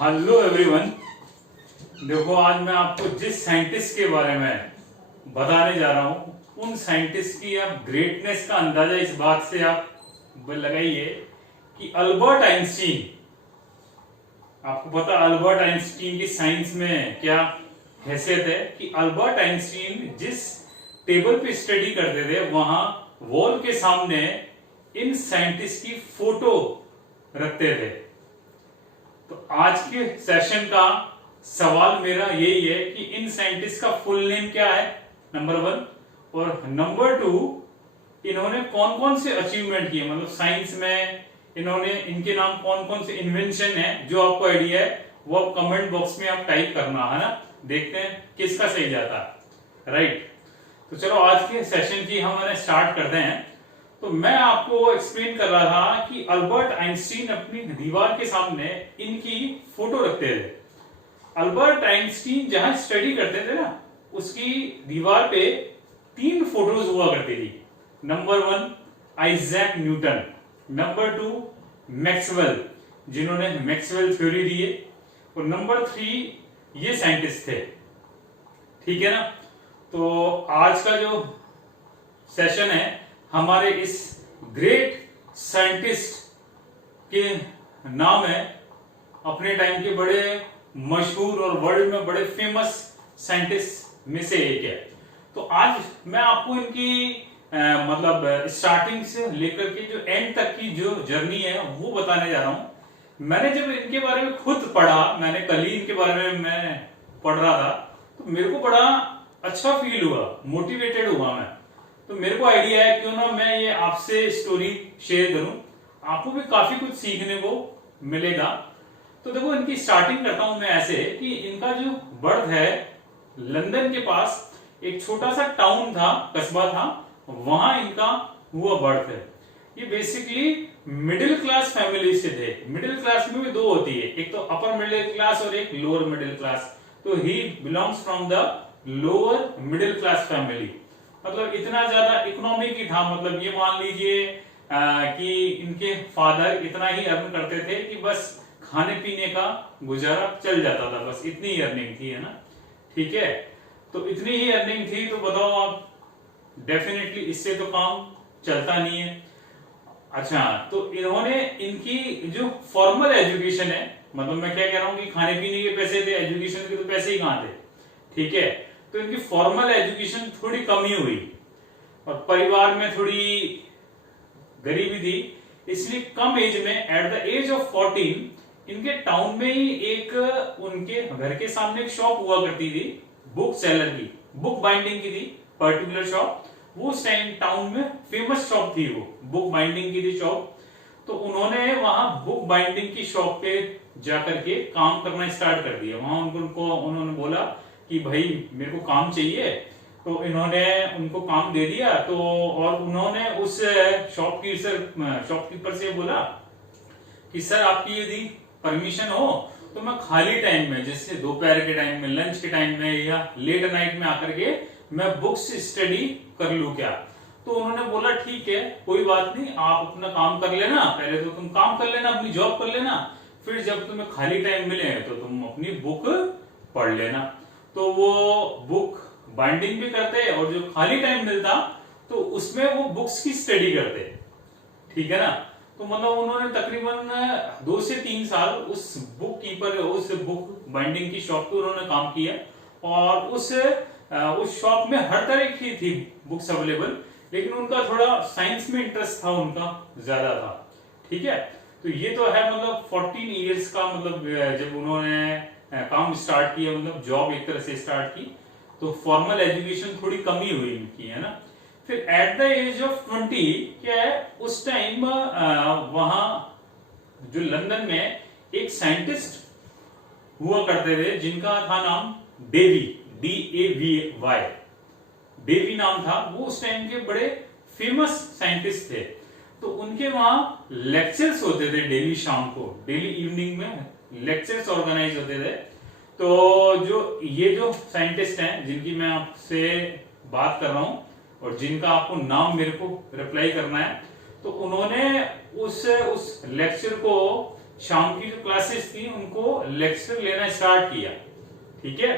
Hello everyone. देखो आज मैं आपको जिस साइंटिस्ट के बारे में बताने जा रहा हूं उन साइंटिस्ट की आप ग्रेटनेस का अंदाजा इस बात से आप लगाइए कि अल्बर्ट आइंस्टीन, आपको पता अल्बर्ट आइंस्टीन की साइंस में क्या हैसियत है कि अल्बर्ट आइंस्टीन जिस टेबल पे स्टडी करते थे वहां वॉल के सामने इन साइंटिस्ट की फोटो रखते थे। तो आज के सेशन का सवाल मेरा यही है कि इन साइंटिस्ट का फुल नेम क्या है, नंबर 1, और नंबर 2 इन्होंने कौन कौन से अचीवमेंट किए, मतलब साइंस में इन्होंने, इनके नाम कौन कौन से इन्वेंशन है। जो आपको आइडिया है वो आप कमेंट बॉक्स में आप टाइप करना है ना, देखते हैं किसका सही जाता है, राइट। तो चलो आज के सेशन की हम स्टार्ट करते हैं। तो मैं आपको एक्सप्लेन कर रहा था कि अल्बर्ट आइंस्टीन अपनी दीवार के सामने इनकी फोटो रखते थे। अल्बर्ट आइंस्टीन जहां स्टडी करते थे ना, उसकी दीवार पे 3 फोटोज हुआ करती थी। Number 1 Isaac Newton, number 2 Maxwell, जिन्होंने मैक्सवेल थ्योरी दी है, और नंबर 3 ये साइंटिस्ट थे, ठीक है ना। तो आज का जो सेशन है हमारे इस ग्रेट साइंटिस्ट के नाम है, अपने टाइम के बड़े मशहूर और वर्ल्ड में बड़े फेमस साइंटिस्ट में से एक है। तो आज मैं आपको इनकी मतलब स्टार्टिंग से लेकर के जो एंड तक की जो जर्नी है वो बताने जा रहा हूं। मैंने जब इनके बारे में खुद पढ़ा, मैंने कल ही इनके बारे में मैं पढ़ रहा था, तो मेरे को बड़ा अच्छा फील हुआ, मोटिवेटेड हुआ मैं। तो मेरे को आइडिया है क्यों ना मैं ये आपसे स्टोरी शेयर करूं, आपको भी काफी कुछ सीखने को मिलेगा। तो देखो इनकी स्टार्टिंग करता हूं मैं ऐसे कि इनका जो बर्थ है लंदन के पास एक छोटा सा टाउन था, कस्बा था, वहां इनका हुआ बर्थ है। ये बेसिकली मिडिल क्लास फैमिली से थे। मिडिल क्लास में भी 2 होती है, एक तो अपर मिडिल क्लास और एक लोअर मिडिल क्लास। तो he belongs from the lower middle class family, मतलब इतना ज्यादा इकोनॉमी की था। मतलब ये मान लीजिए कि इनके फादर इतना ही अर्न करते थे कि बस खाने पीने का गुजारा चल जाता था, बस इतनी ही अर्निंग थी, है ना, ठीक है। तो इतनी ही अर्निंग थी, तो बताओ आप, डेफिनेटली इससे तो काम चलता नहीं है। अच्छा, तो इन्होंने इनकी जो फॉर्मल एजुकेशन है, मतलब मैं क्या कह रहा हूं कि खाने पीने के पैसे थे, एजुकेशन के तो पैसे ही कहां थे, ठीक है। तो इनकी फॉर्मल एजुकेशन थोड़ी कमी हुई और परिवार में थोड़ी गरीबी थी, इसलिए कम एज में एट द एज ऑफ 14 इनके टाउन में ही एक उनके घर के सामने एक शॉप हुआ करती थी, बुक सेलर की, बुक बाइंडिंग की थी पर्टिकुलर शॉप। वो उस टाइम टाउन में फेमस शॉप थी, वो बुक बाइंडिंग की थी शॉप। तो उन्होंने वहां बुक बाइंडिंग की शॉप पे जाकर के काम करना स्टार्ट कर दिया। वहां उन्होंने बोला कि भाई मेरे को काम चाहिए, तो इन्होंने उनको काम दे दिया। तो और उन्होंने उस शॉपकीपर से बोला कि सर आपकी यदि परमिशन हो तो मैं खाली टाइम में, जैसे दोपहर के टाइम में, लंच के टाइम में या लेट नाइट में आकर के मैं बुक्स स्टडी कर लूं क्या। तो उन्होंने बोला ठीक है, कोई बात नहीं, आप अपना काम कर लेना, पहले तो तुम काम कर लेना, अपनी जॉब कर लेना, फिर जब तुम्हें खाली टाइम मिले तो तुम अपनी बुक पढ़ लेना। तो वो बुक बाइंडिंग भी करते और जो खाली टाइम मिलता तो उसमें वो बुक्स की स्टडी करते, ठीक है ना। तो मतलब उन्होंने तकरीबन 2 से 3 साल उस बुक बाइंडिंग की शॉप पे उन्होंने काम किया, और उस शॉप में हर तरह की थी बुक्स अवेलेबल, लेकिन उनका थोड़ा साइंस में इंटरेस्ट था, उनका ज्यादा था, ठीक है। तो ये तो है मतलब 14 इयर्स का, मतलब जब उन्होंने काम स्टार्ट किया, मतलब जॉब एक तरह से स्टार्ट की, तो फॉर्मल एजुकेशन थोड़ी कमी हुई इनकी, है ना। फिर एट द एज ऑफ 20 क्या है, उस टाइम वहां जो लंदन में एक साइंटिस्ट हुआ करते थे जिनका था नाम डेवी, DAVY, डेवी नाम था। वो उस टाइम के बड़े फेमस साइंटिस्ट थे। तो उनके वहां लेक्चर्स होते थे डेली शाम को, डेली इवनिंग में लेक्चर्स ऑर्गेनाइज होते थे। तो ये जो साइंटिस्ट हैं जिनकी मैं आपसे बात कर रहा हूं और जिनका आपको नाम मेरे को रिप्लाई करना है, तो उन्होंने उस लेक्चर को शाम की जो क्लासेस थी उनको लेक्चर लेना स्टार्ट किया। ठीक है,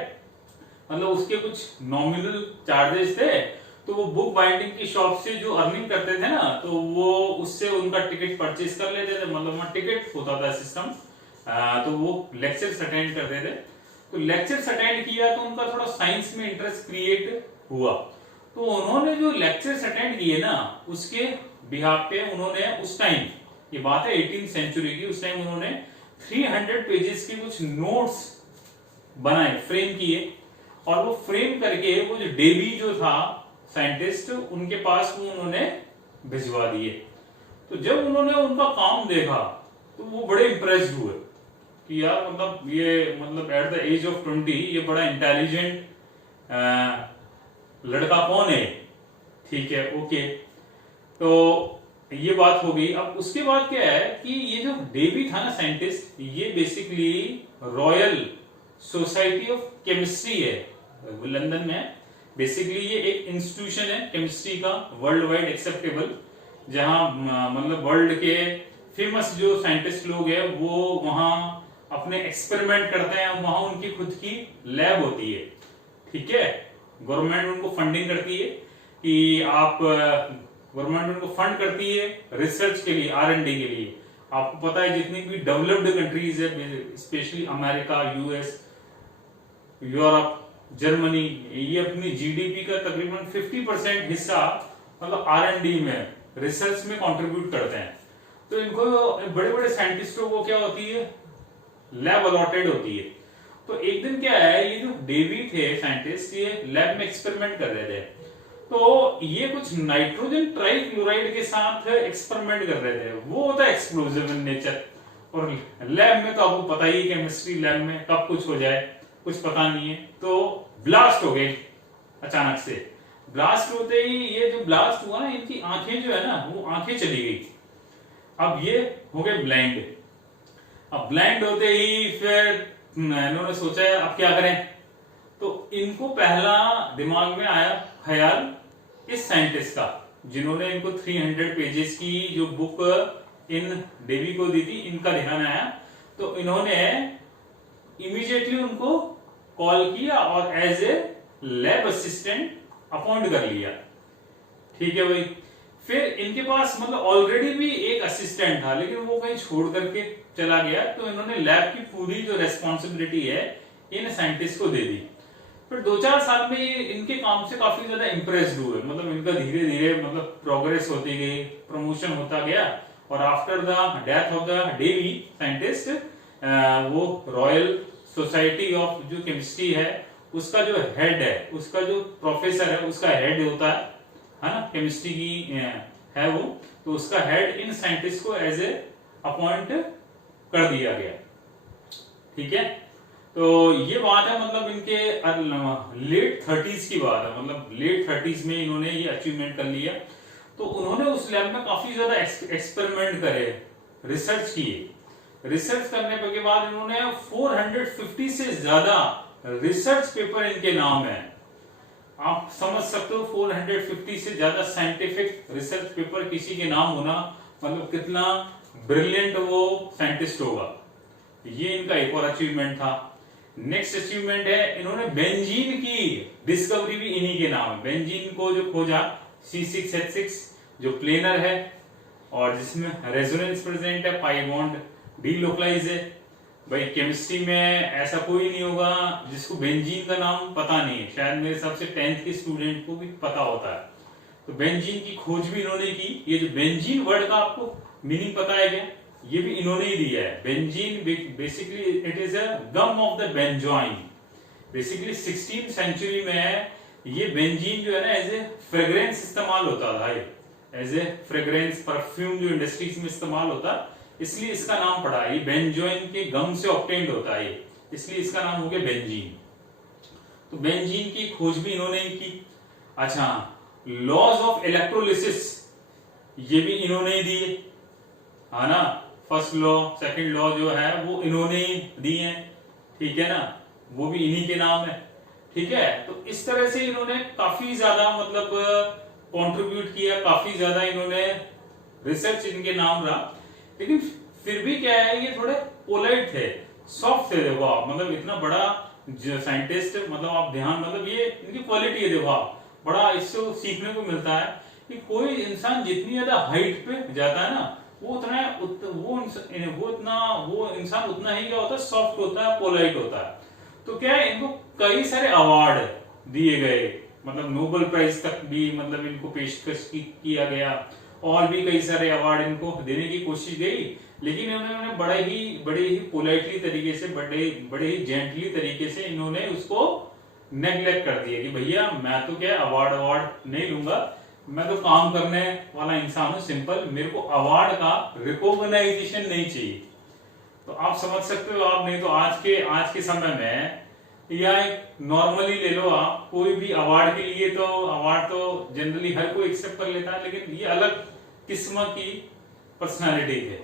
मतलब उसके कुछ नॉमिनल चार्जेस थे, तो वो बुक बाइंडिंग की शॉप से जो अर्निंग करते थे ना, तो वो उससे उनका टिकट परचेज कर लेते थे, मतलब वहाँ टिकट होता था सिस्टम, तो वो लेक्चर्स अटेंड करते थे। तो लेक्चर्स अटेंड किया तो उनका थोड़ा साइंस में इंटरेस्ट क्रिएट हुआ, तो उन्होंने जो लेक्चर्स अटेंड किए ना उसके बिहाफ पे उन्होंने उस टाइम, ये बात है 18वीं सेंचुरी की, उस टाइम उन्होंने 300 पेजेस के कुछ नोट्स बनाए, फ्रेम किए, और वो फ्रेम करके वो जो डेवी जो था साइंटिस्ट, उनके पास वो उन्होंने भिजवा दिए। तो जब उन्होंने उनका काम देखा तो वो बड़े इंप्रेस्ड हुए कि यार मतलब ये, मतलब एट द एज ऑफ 20 ये बड़ा इंटेलिजेंट लड़का कौन है। ठीक है, ओके, तो ये बात हो गई। अब उसके बाद क्या है कि ये जो डेवी था ना साइंटिस्ट, ये basically royal Society of chemistry है, लंदन में। बेसिकली ये एक इंस्टीट्यूशन है केमिस्ट्री का, वर्ल्ड वाइड एक्सेप्टेबल, जहां मतलब वर्ल्ड के फेमस जो साइंटिस्ट लोग हैं वो वहां अपने एक्सपेरिमेंट करते हैं, वहां उनकी खुद की लैब होती है। ठीक है, गवर्नमेंट उनको फंडिंग करती है कि आप, गवर्नमेंट उनको फंड करती है रिसर्च के लिए, R&D के लिए। आपको पता है जितनी भी डेवलप्ड कंट्रीज है, specially America, US, Europe, Germany, ये अपनी जीडीपी का तकरीबन 50% हिस्सा मतलब R&D में, रिसर्च में कंट्रीब्यूट करते हैं। तो इनको बड़े बड़े साइंटिस्टों को क्या होती है, लैब अलॉटेड होती है। तो एक दिन क्या है, ये जो डेवी थे साइंटिस्ट, ये लैब में एक्सपेरिमेंट कर रहे थे, तो ये कुछ नाइट्रोजन ट्राइक्लोराइड के साथ एक्सपेरिमेंट कर रहे थे। वो होता है एक्सप्लोजिव इन नेचर, और लैब में तो आपको पता ही है केमिस्ट्री लैब में कब कुछ हो जाए कुछ पता नहीं है। तो ब्लास्ट हो गई अचानक से। ब्लास्ट होते ही, ये जो ब्लास्ट हुआ ना, इनकी आंखें जो है ना, वो आंखें चली गई। अब ये हो गए ब्लाइंड। अब ब्लाइंड होते ही फिर इन्होंने सोचा अब क्या करें, तो इनको पहला दिमाग में आया ख्याल इस साइंटिस्ट का, जिन्होंने इनको 300 पेजेस की जो बुक इन डेवी को दी थी, इनका ध्यान आया। तो इन्होंने इमीडिएटली उनको कॉल किया और as a lab assistant appoint कर लिया। ठीक है भाई, फिर इनके पास मतलब ऑलरेडी भी एक असिस्टेंट था, लेकिन वो कहीं छोड़ करके चला गया, तो इन्होंने लैब की पूरी जो रेस्पॉन्सिबिलिटी है इन साइंटिस्ट को दे दी। फिर 2-4 साल में ये इनके काम से काफी ज्यादा इंप्रेस्ड हुए, मतलब इनका धीरे धीरे मतलब प्रोग्रेस होती गई, प्रमोशन होता गया, और after the death of the Davy scientist, वो रॉयल सोसाइटी ऑफ जो केमिस्ट्री है उसका जो हेड है, उसका जो प्रोफेसर है, उसका हेड होता है ना, केमिस्ट्री की है वो, तो उसका हेड इन साइंटिस्ट को एज ए अपॉइंट कर दिया गया। ठीक है, तो ये बात है मतलब इनके लेट 30s की बात है, मतलब लेट 30s में इन्होंने ये अचीवमेंट कर लिया। तो उन्होंने उस लैब में काफी ज्यादा एक्सपेरिमेंट करे, रिसर्च किए। रिसर्च करने के बाद इन्होंने 450 से ज्यादा रिसर्च पेपर इनके नाम है। आप समझ सकते हो 450 से ज्यादा साइंटिफिक रिसर्च पेपर किसी के नाम होना मतलब कितना ब्रिलियंट वो साइंटिस्ट होगा। ये इनका एक और अचीवमेंट था। नेक्स्ट अचीवमेंट है, इन्होंने बेंजीन की डिस्कवरी भी इन्हीं के नाम है। बेंजीन को जो खोजा, C6H6 जो प्लेनर है और जिसमें रेजोनेंस प्रेजेंट है, पाई बॉन्ड डीलोकलाइज है। भाई केमिस्ट्री में ऐसा कोई नहीं होगा जिसको बेंजीन का नाम पता नहीं है, शायद मेरे हिसाब से 10th के स्टूडेंट को भी पता होता है। तो बेंजीन की खोज भी इन्होंने की। ये जो बेंजीन वर्ड का आपको मीनिंग पता है क्या? ये भी इन्होंने ही दिया है। Benzene basically it is a gum of the benzoin. Basically 16th century में ये बेंजीन जो है ना एज ए फ्रेग्रेंस इस्तेमाल होता था, एज ए फ्रेग्रेंस परफ्यूम जो इंडस्ट्रीज में इस्तेमाल होता, इसलिए इसका नाम पड़ा। ये बेंजोइन के गम से ऑब्टेन्ड होता है, इसलिए इसका नाम हो गया बेंजीन। तो बेंजीन की खोज भी इन्होंने ही की। अच्छा, लॉज ऑफ इलेक्ट्रोलिसिस ये भी इन्होंने ही दिए, है ना। फर्स्ट लॉ सेकंड लॉ जो है वो इन्होंने ही दिए हैं, ठीक है ना, वो भी इन्हीं के नाम है। ठीक है, तो इस तरह से इन्होंने काफी ज्यादा मतलब कंट्रीब्यूट किया, काफी ज्यादा इन्होंने रिसर्च इनके नाम रहा। लेकिन फिर भी क्या है, ये थोड़े पोलाइट थे, सॉफ्ट थे। देखो आप, मतलब इतना बड़ा जो साइंटिस्ट, मतलब आप ध्यान, मतलब ये इनकी क्वालिटी है। देखो आप, बड़ा इससे सीखने को मिलता है कि कोई इंसान जितनी ज्यादा हाइट पे जाता है ना, वो वो इंसान उतना ही क्या होता है, सॉफ्ट होता है, पोलाइट होता है। तो क्या है, इनको कई सारे अवार्ड दिए गए, मतलब नोबेल प्राइज तक भी मतलब इनको पेशकश किया गया, और भी कई सारे अवार्ड इनको देने की कोशिश गई, लेकिन इन्होंने बड़े ही पोलाइटली तरीके से, बड़े ही जेंटली तरीके से इन्होंने उसको नेग्लेक्ट कर दिया कि भैया मैं तो क्या अवार्ड नहीं लूंगा, मैं तो काम करने वाला इंसान हूं, सिंपल, मेरे को अवार्ड का रिकॉग्नाइजेशन नहीं चाहिए। तो आप समझ सकते हो आप, नहीं तो आज के समय में, या नॉर्मली ले लो आप कोई भी अवार्ड के लिए, तो अवार्ड तो जनरली हर कोई एक्सेप्ट कर लेता है, लेकिन ये अलग किस्म की पर्सनालिटी है।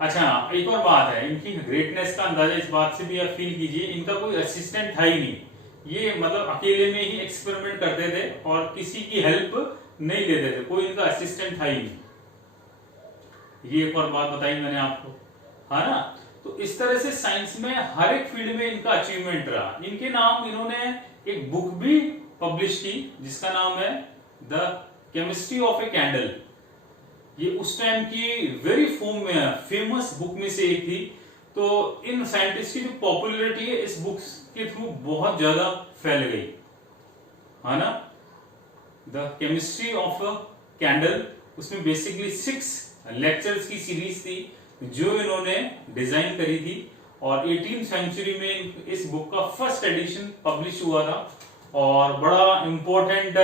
अच्छा, एक और बात है, इनकी ग्रेटनेस का अंदाजा इस बात से भी आप फील कीजिए, इनका कोई असिस्टेंट था ही नहीं, ये मतलब अकेले में ही एक्सपेरिमेंट करते थे और किसी की हेल्प नहीं लेते थे, कोई इनका असिस्टेंट था ही नहीं। ये एक और बात बताई मैंने आपको, है ना। तो इस तरह से साइंस में हर एक फील्ड में इनका अचीवमेंट रहा। इनके नाम, इन्होंने एक बुक भी पब्लिश की जिसका नाम है the chemistry of a candle. ये उस टाइम की वेरी फेमस बुक में से एक थी। तो इन साइंटिस्ट की जो पॉपुलैरिटी है इस बुक के थ्रू बहुत ज्यादा फैल गई, है ना। The chemistry of a candle, उसमें बेसिकली 6 लेक्चर्स की सीरीज थी जो इन्होंने डिजाइन करी थी, और 18वीं सेंचुरी में इस बुक का फर्स्ट एडिशन पब्लिश हुआ था, और बड़ा इंपॉर्टेंट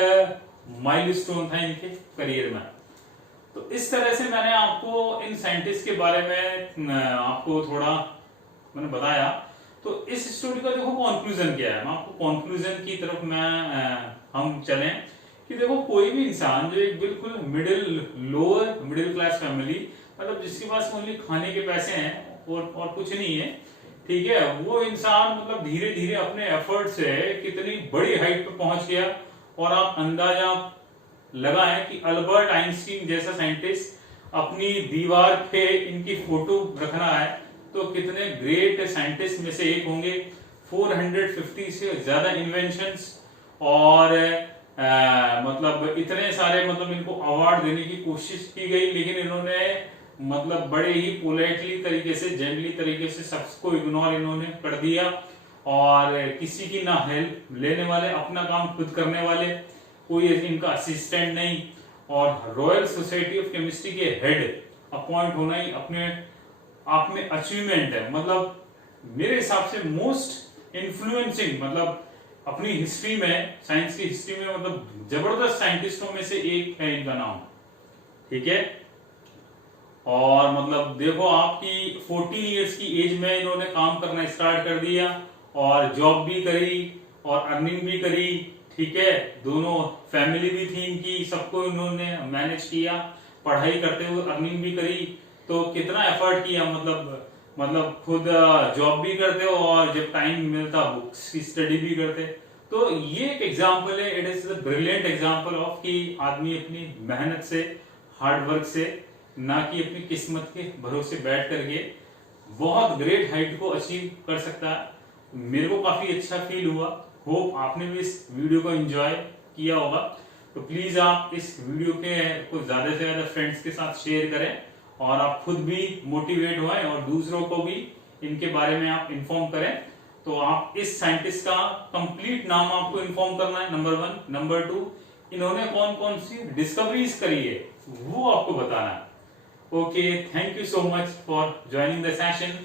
माइलस्टोन था इनके करियर में। तो इस तरह से मैंने आपको इन साइंटिस्ट के बारे में आपको थोड़ा मैंने बताया। तो इस स्टोरी का देखो कंक्लूजन क्या है, मैं आपको कंक्लूजन की तरफ हम चलें कि देखो कोई भी इंसान जो एक बिल्कुल लोअर मिडिल क्लास फैमिली, मतलब जिसके पास ओनली खाने के पैसे हैं और कुछ नहीं है, ठीक है, वो इंसान मतलब धीरे धीरे अपने एफर्ट से कितनी बड़ी हाइट पे पहुंच गया। और आप अंदाजा लगाएं कि अल्बर्ट आइंस्टीन जैसा साइंटिस्ट अपनी दीवार पे इनकी फोटो रख रहा है, तो कितने ग्रेट साइंटिस्ट में से एक होंगे। 450 से ज्यादा इन्वेंशंस, और मतलब इतने सारे, मतलब इनको अवार्ड देने की कोशिश की गई, लेकिन इन्होंने मतलब बड़े ही पोलाइटली तरीके से, जेंटली तरीके से सबको इग्नोर इन्होंने कर दिया, और किसी की ना हेल्प लेने वाले, अपना काम खुद करने वाले, कोई इनका असिस्टेंट नहीं। और रॉयल सोसाइटी ऑफ केमिस्ट्री के हेड अपॉइंट होना ही अपने आप में अचीवमेंट है। मतलब मेरे हिसाब से मोस्ट इन्फ्लुएंसिंग, मतलब अपनी हिस्ट्री में, साइंस की हिस्ट्री में, मतलब जबरदस्त साइंटिस्टों में से एक है इनका नाम, ठीक है। और मतलब देखो आपकी 14 इयर्स की एज में इन्होंने काम करना स्टार्ट कर दिया, और जॉब भी करी और अर्निंग भी करी, ठीक है। दोनों फैमिली भी थी इनकी, सबको इन्होंने मैनेज किया, पढ़ाई करते हुए अर्निंग भी करी। तो कितना एफर्ट किया, मतलब खुद जॉब भी करते हो और जब टाइम मिलता बुक्स की स्टडी भी करते। तो ये एक एग्जांपल है, it is a brilliant example of कि आदमी अपनी मेहनत से, हार्ड वर्क से, ना कि अपनी किस्मत के भरोसे बैठ करके बहुत ग्रेट हाइट को अचीव कर सकता है। मेरे को काफी अच्छा फील हुआ, होप आपने भी इस वीडियो को एंजॉय किया होगा। तो प्लीज आप इस वीडियो को ज्यादा से ज्यादा फ्रेंड्स के साथ शेयर करें, और आप खुद भी मोटिवेट होएं और दूसरों को भी इनके बारे में आप इन्फॉर्म करें। तो आप इस साइंटिस्ट का कंप्लीट नाम आपको इन्फॉर्म करना है, नंबर 1, नंबर 2, इन्होंने कौन कौन सी डिस्कवरीज करी है वो आपको बताना है। Okay, thank you so much for joining the session.